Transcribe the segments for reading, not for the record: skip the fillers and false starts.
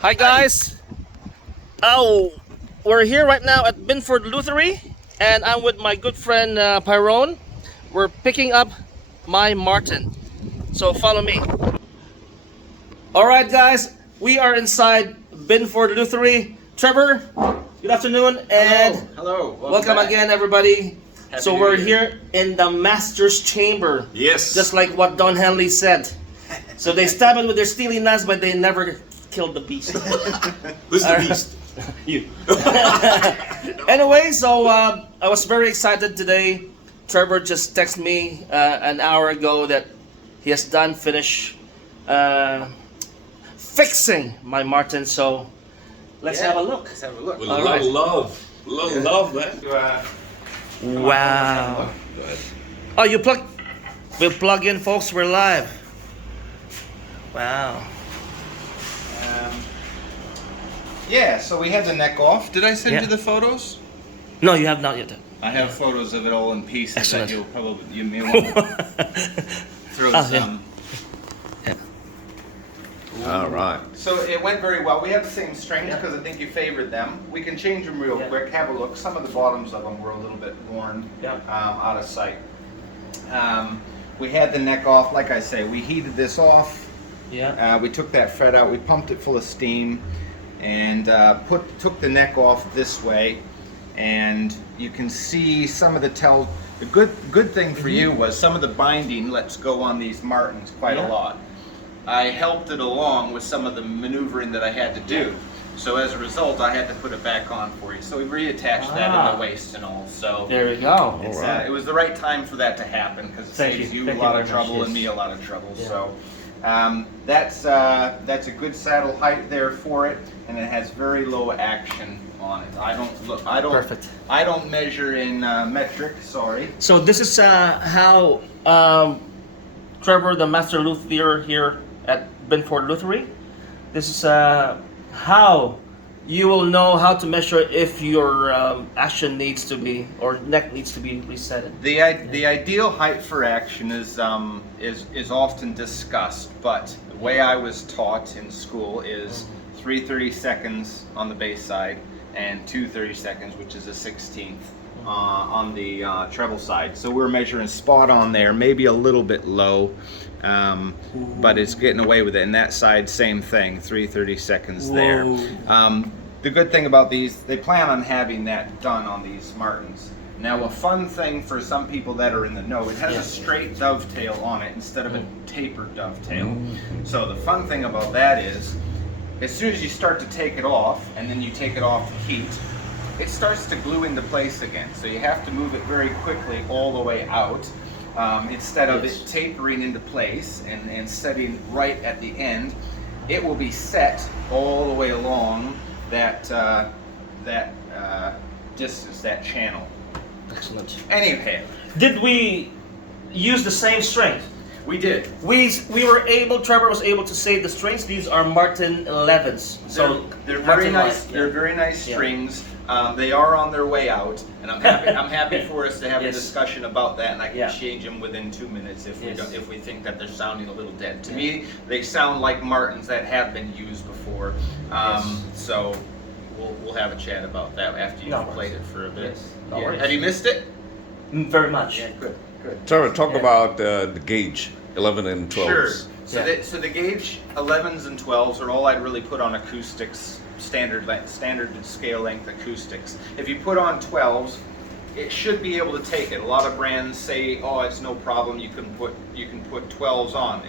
Hi guys. Oh, we're here right now at Binford Luthiery, and I'm with my good friend Pyrone. We're picking up my Martin. So follow me. All right, guys. We are inside Binford Luthiery. Trevor, good afternoon, and hello. Welcome back. again, everybody. Happy so New we're Year. here in the Master's Chamber. Yes. Just like what Don Henley said. So they stab it with their steely knives, but they never killed the beast. Who's the beast? You. Anyway, so I was very excited today. Trevor just texted me an hour ago that he has finished fixing my Martin. So let's have a look. Let's have a look. With All love, right. love, man. Wow. Oh, we'll plug in, folks. We're live. Wow. Yeah, so we had the neck off. Did I send Yeah. you the photos? No, you have not yet. I have photos of it all in pieces. Excellent. That you may want to throw some. Yeah. All right. So it went very well. We have the same strings because I think you favored them. We can change them real quick. Have a look. Some of the bottoms of them were a little bit worn, out of sight. We had the neck off. Like I say, we heated this off. Yeah. We took that fret out. We pumped it full of steam, and took the neck off this way. And you can see some of the The good thing for you was some of the binding lets go on these Martins quite a lot. I helped it along with some of the maneuvering that I had to do. So as a result, I had to put it back on for you. So we reattached that in the waist and all. So There you go. it's, it was the right time for that to happen because it saves you a lot of trouble and me a lot of trouble. Yeah. So that's a good saddle height there for it, and it has very low action on it. Perfect. I don't measure in metric. Sorry. So this is how Trevor, the Master Luthier here at Binford Luthiery, this is how you will know how to measure if your action needs to be, or neck needs to be reset. The ideal height for action is often discussed, but the way I was taught in school is 3 30-seconds on the bass side and 2 30-seconds, which is a 16th on the treble side. So we're measuring spot on there, maybe a little bit low, but it's getting away with it. And that side, same thing, 3 30-seconds there. The good thing about these, they plan on having that done on these Martins. Now, a fun thing for some people that are in the know, it has a straight dovetail on it instead of a tapered dovetail. So the fun thing about that is, as soon as you start to take it off, and then you take it off the heat, it starts to glue into place again. So you have to move it very quickly all the way out, instead of it tapering into place and setting right at the end. It will be set all the way along that distance, that channel. Excellent. Anyway, Did we use the same strength? we did. We were able. Trevor was able to say the strings. These are Martin 11s. So they're very Martin nice. line, They're very nice strings. They are on their way out, and I'm happy for us to have a discussion about that, and I can change them within 2 minutes if we think that they're sounding a little dead. To me, they sound like Martins that have been used before. So we'll have a chat about that after you've played it for a bit. Have you missed it? Very much. Yeah, good. Trevor, talk about the gauge, 11 and 12s. Sure. So the gauge 11s and 12s are all I'd really put on acoustics, standard scale length acoustics. If you put on 12s, it should be able to take it. A lot of brands say, "Oh, it's no problem. You can put 12s on."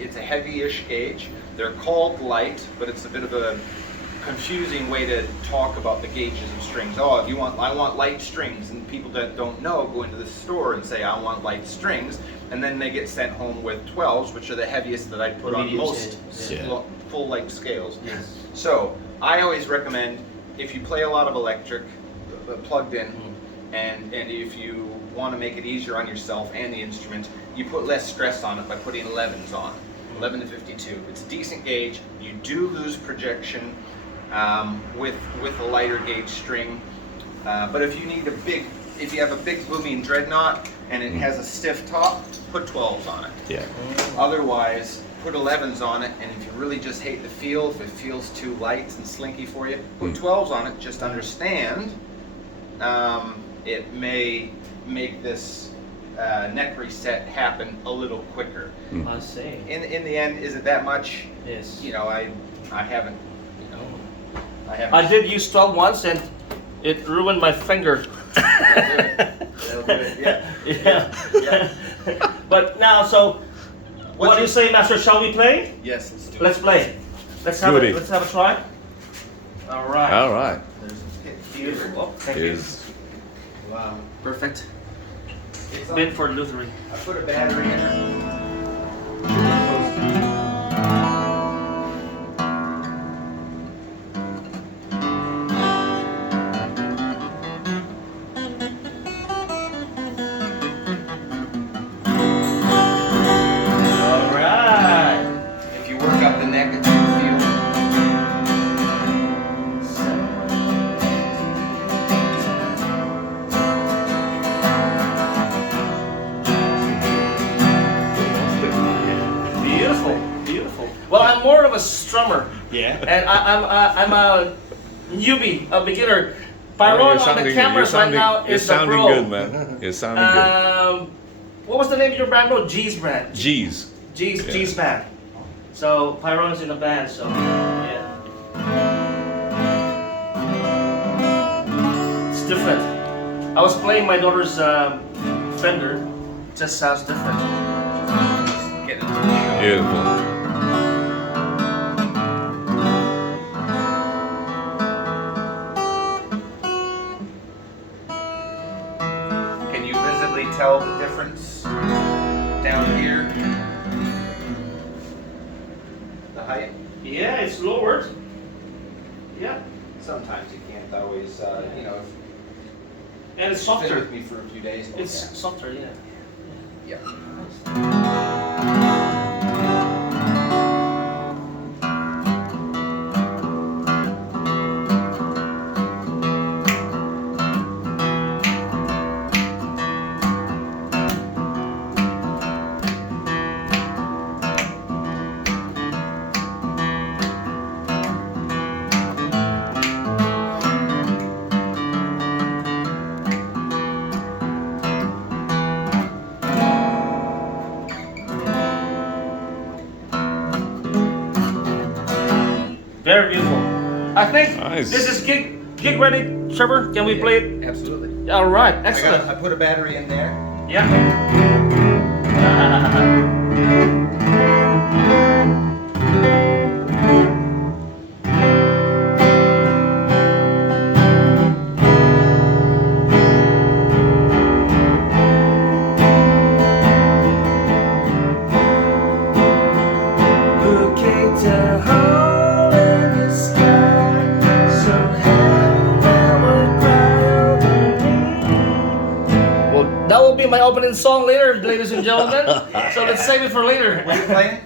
It's a heavy-ish gauge. They're called light, but it's a bit of a confusing way to talk about the gauges of strings. Oh, I want light strings, and people that don't know go into the store and say, "I want light strings," and then they get sent home with 12s, which are the heaviest that I put on most full-length scales. So I always recommend, if you play a lot of electric, plugged in, and if you want to make it easier on yourself and the instrument, you put less stress on it by putting 11s on. 11 to 52. It's a decent gauge. You do lose projection with a lighter gauge string, but if you have a big booming dreadnought and it has a stiff top, put 12s on it. Yeah. Otherwise, put 11s on it, and if you really just hate the feel, if it feels too light and slinky for you, put 12s on it. Just understand, it may make this neck reset happen a little quicker. I see. In the end, is it that much? Yes. You know, I haven't. I did use 12 once, and it ruined my finger. They'll do it. Yeah. Yeah. But now, so what do you say, Master? Shall we play? Yes, let's do it. Let's play. Let's have Goody. let's have a try. All right. All right. Beautiful. Oh, thank you. Here's Wow. Perfect. It's on- Binford Luthiery. I put a battery in her. All right. If you work up the neck, it should feel. Beautiful, beautiful. Well, I'm more of a strummer. Yeah. And I'm a newbie, a beginner. Byron on the cameras right now you're is the sounding pro. good, man. You're sounding good. What was the name of your band, bro? G's brand. G's. G's Yeah. G's band. So Byron's in the band. So yeah, it's different. I was playing my daughter's Fender. It just sounds different. Get it. Beautiful. Can you visibly tell the difference down here? The height? Yeah, it's lowered. Yeah, Sometimes you can't always, you know, and it's if you've been softer. with me for a few days. It's softer. Yeah. Yeah. Very beautiful. I think Nice. this is gig ready, Trevor. Can we play it? Absolutely. All right, I excellent. put a battery in there. Yeah. Locate a hole in the sky, somehow that would cry over me. Well, that will be my opening song later, ladies and gentlemen. So let's save it for later. Where are you playing?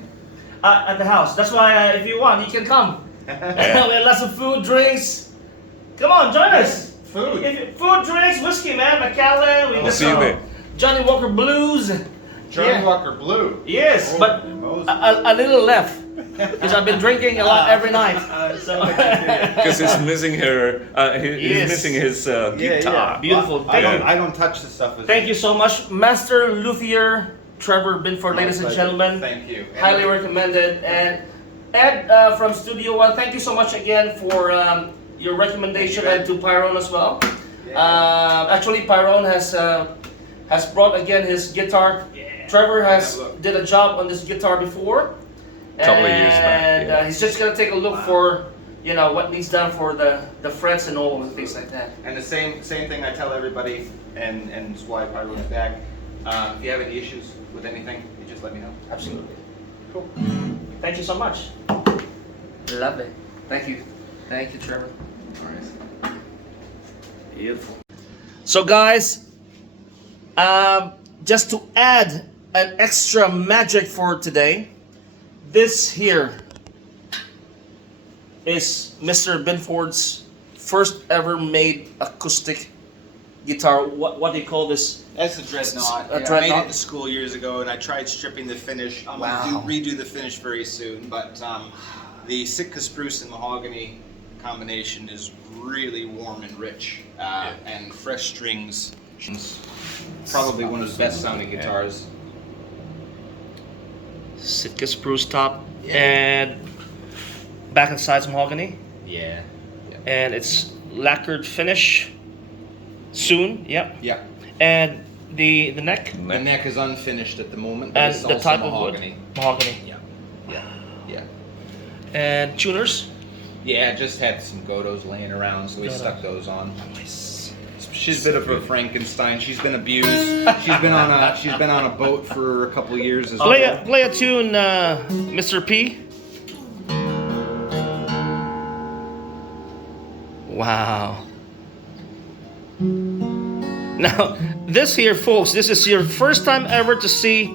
At the house. That's why, if you want, you can come. We have lots of food, drinks. Come on, join us. Food. Food, drinks, whiskey, man. Macallan. We I'll got see you some there. Johnny Walker Blues. Johnny Yeah. Walker Blue. Yes, Holy but Moses. a little left. Because I've been drinking a lot every night. So Because he's missing her. He's Yes. missing his guitar. Beautiful. I don't, Yeah. I don't touch the stuff. As Thank you so much, Master Luthier Trevor Binford, My ladies and pleasure. gentlemen. Thank you. Highly recommended. And Ed from Studio One, thank you so much again for your recommendation, Thank you, and to Pyron as well. Yeah. Actually, Pyron has brought again his guitar. Trevor has Yeah, look. did a job on this guitar before. Couple of years back, And yeah. he's just gonna take a look for what needs done for the frets and all and things like that. And the same thing I tell everybody, and it's why Pyro's back. If you have any issues with anything, you just let me know. Absolutely. Cool. Thank you so much. Lovely. Thank you. Thank you, Trevor. Beautiful. So guys, just to add an extra magic for today, this here is Mr. Binford's first ever made acoustic guitar. What do you call this? That's a dreadnought. A I dreadnought? made it in school years ago, and I tried stripping the finish. I'm gonna redo the finish very soon, but the Sitka spruce and mahogany combination is really warm and rich, and fresh strings. Probably one of the best sounding guitars. Sitka spruce top and back and sides mahogany, Yeah. and it's lacquered finish. Soon, yep. Yeah. And the neck The neck is unfinished at the moment, but and it's the also type mahogany. of wood, mahogany. Yeah. Yeah. Yeah. And tuners. Yeah, just had some Godos laying around, so we Godos. stuck those on. Nice. She's a bit of a Frankenstein. She's been abused. She's been on a boat for a couple of years as well. Play a tune, Mr. P. Wow. Now, this here, folks, this is your first time ever to see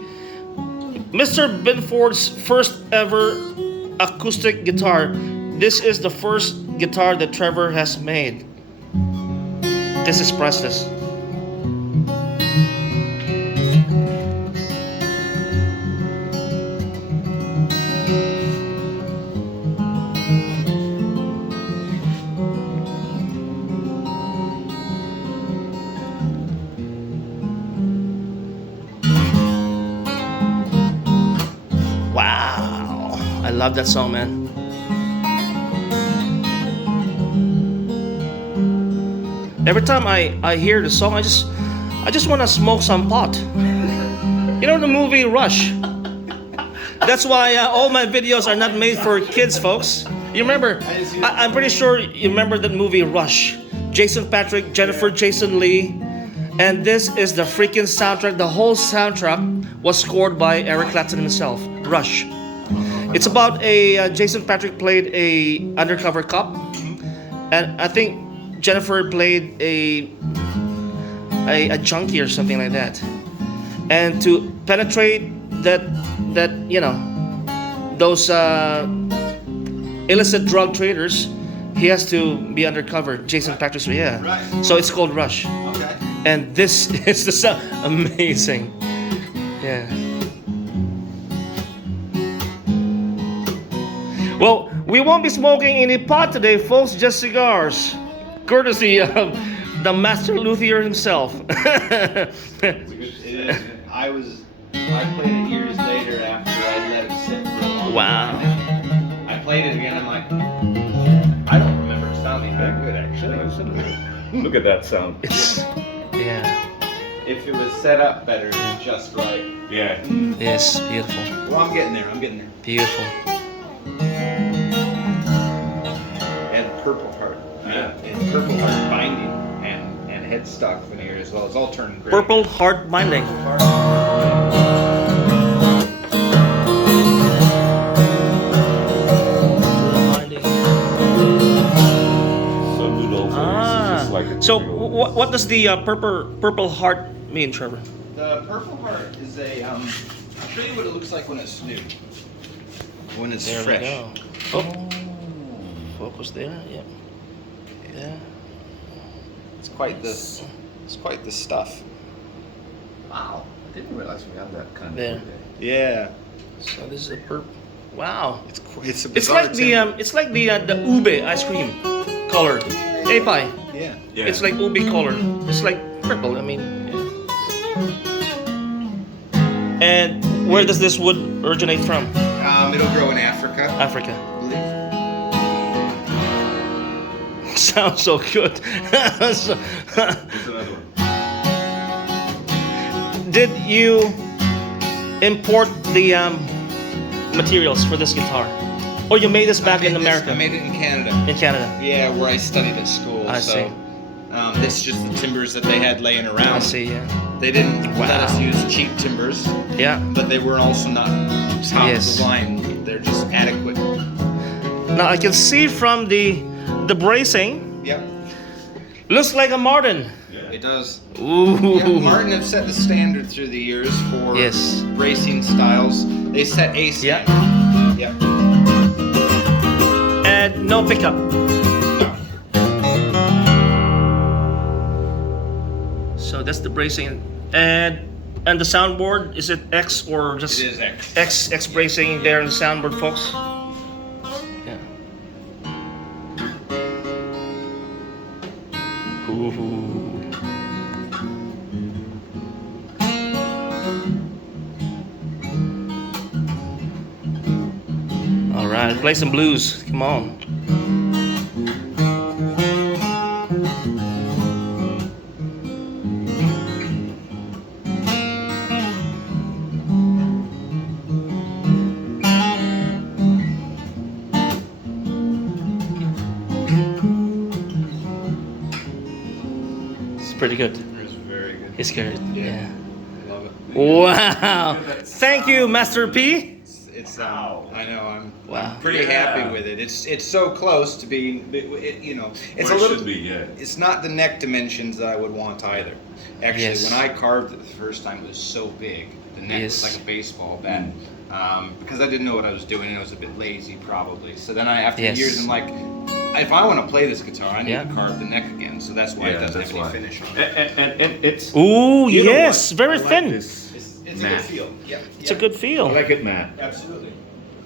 Mr. Binford's first ever acoustic guitar. This is the first guitar that Trevor has made. This is priceless. Wow, I love that song, man. Every time I hear the song, I just want to smoke some pot. You know the movie Rush? That's why all my videos are not made for kids, folks. You remember? I'm pretty sure you remember that movie Rush. Jason Patrick, Jennifer Jason Leigh, and this is the freaking soundtrack. The whole soundtrack was scored by Eric Clapton himself. Rush. It's about a Jason Patrick played a undercover cop, and I think Jennifer played a junkie or something like that. And to penetrate that you know those illicit drug traders, he has to be undercover. Jason Patrick, so it's called Rush. Okay. And this is the sound. Amazing. Yeah. Well, we won't be smoking any pot today, folks, just cigars. Courtesy of the Master Luthier himself. I played it years later after I let it sit for a long Wow. time. I played it again, I'm like, I don't remember it sounding that good actually. Look at that sound. It's, yeah. If it was set up better than just right. Yeah. Yes, beautiful. Well, I'm getting there. Beautiful. And Purple Heart. Yeah. And Purple Heart binding and headstock veneer as well. It's all turned gray. Purple heart binding. So good also. It's just like a So typical- what does the purple heart mean, Trevor? The Purple Heart is a, I'll show you what it looks like when it's new. When it's There fresh. we go. Oh. Focus there. Yeah. Yeah. It's quite the stuff. Wow. I didn't realize we had that kind There. of. Yeah. So this is a purple. Wow. It's a It's bizarre like the ube ice cream colored. Hey, pie. Yeah. Yeah. It's like ube colored. It's like purple. I mean. And where does this wood originate from? It'll grow in Africa. Africa. I believe. Sounds so good. So- Here's another one. did you import the materials for this guitar, or you made this back in America? I made it in Canada. In Canada. Yeah, where I studied at school. I see. This is just the timbers that they had laying around. I see. Yeah. They didn't let Wow. us use cheap timbers, Yeah. but they were also not top Yes. of the line. They're just adequate. Now I can see from the bracing. Yep. Looks like a Martin. It does. Ooh. Yeah, Martin have set the standard through the years for Yes. racing styles. They set a standard. Yep. And no pickup. that's the bracing, and the soundboard, is it X or just It is X. X bracing there on the soundboard, folks? Yeah. Ooh. All right, play some blues. Come on. Pretty good. It's very good. It's good. Yeah. Love it. Wow. Thank you, Master P. It's I know I'm Wow. pretty happy with it. It's so close to being, you know, it's Or a it little. should be, yeah. It's not the neck dimensions that I would want either. Actually, Yes. when I carved it the first time, it was so big. The neck Yes. was like a baseball bat. Because I didn't know what I was doing and I was a bit lazy probably. So then after Yes. years, I'm like, if I want to play this guitar, I need Yeah. to carve the neck again. So that's why it doesn't have any finish on it. And it's. Ooh, You know yes, what? very I like thin. this It's a matte. good feel. Yeah. It's a good feel. I like it matte. Absolutely.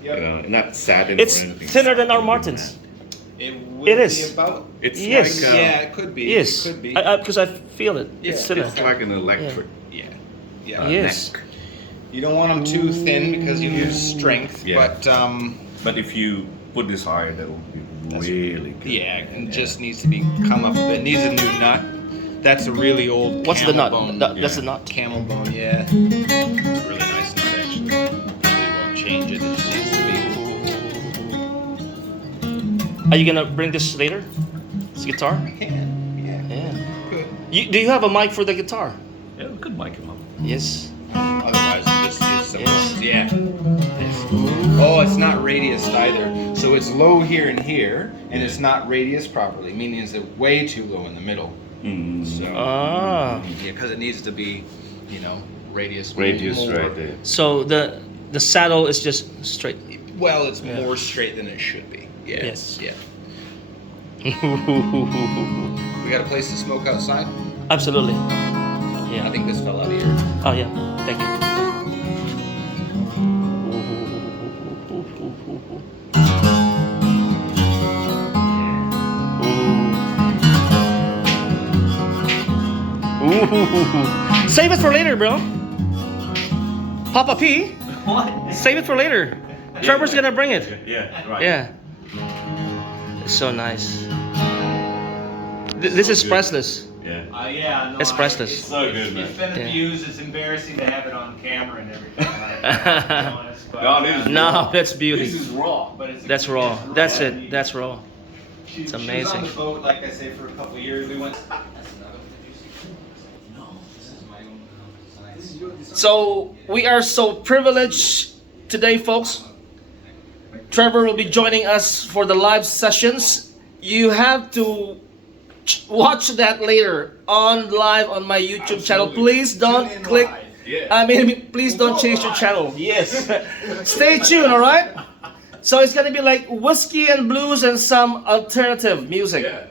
You Yep. know, not satin It's or anything. thinner than our Matte. Martins. It will It be is. about. It's Yes. like Yeah, it could be. Yes, It could be. because I feel it. It's thinner. it's like an electric Yeah. Yeah. Yes. neck. You don't want them too thin because you lose strength. Yeah. But But if you put this higher, that will be really good. yeah, it just needs to be come up. It needs a new nut. That's a really old. What's the camel nut? Bone. That's the nut. Camel bone. Yeah. It's a really nice nut actually. Really won't change it. It just needs to be. Are you gonna bring this later? This guitar? Yeah. Yeah. Yeah. Good. Do you have a mic for the guitar? Yeah, we could mic him up. Yes. Otherwise, you just use some. Yes. Yeah. Yes. Oh, it's not radius either. So it's low here and here, and it's not radius properly, meaning it's way too low in the middle. So Ah. yeah, because it needs to be, you know, radius. Radius more. right there. So the saddle is just straight. Well, it's Yeah. more straight than it should be. Yeah. Yes. Yeah. We got a place to smoke outside. Absolutely. I Yeah. think this fell out of here. Oh yeah. Thank you. Ooh. Save it for later, bro. Papa P. What? Save it for later. Trevor's gonna bring it. Yeah, right. Yeah. It's so nice. This is priceless. Yeah. Yeah, no, It's priceless. So good, man. It's been Yeah. abused. It's embarrassing to have it on camera and everything. Like, to be honest, but, No, this is No, that's beauty. This is raw. but it's That's raw. it's That's raw. it. That's raw. She, It's She was on amazing. the boat, like I say, for a couple of years. We went. That's another. Did you see? No, this is my own design. So we are so privileged today, folks. Trevor will be joining us for the live sessions. You have to watch that later on live on my YouTube channel. Please don't Tune in click. live. Yeah. Please don't change your channel. Yes. Stay tuned, all right? So it's gonna be like whiskey and blues and some alternative music Yeah.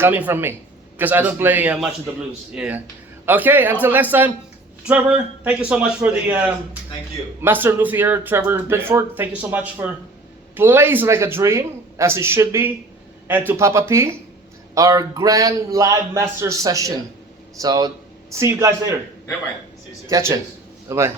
coming from me, because I don't play much of the blues. Yeah. Okay. Until next time, Trevor. Thank you so much for the Thank you. Master Luthier Trevor Binford. Thank you so much for plays like a dream, as it should be, and to Papa P, our grand live master session. So see you guys later. Yeah, man. Catch it. Bye bye.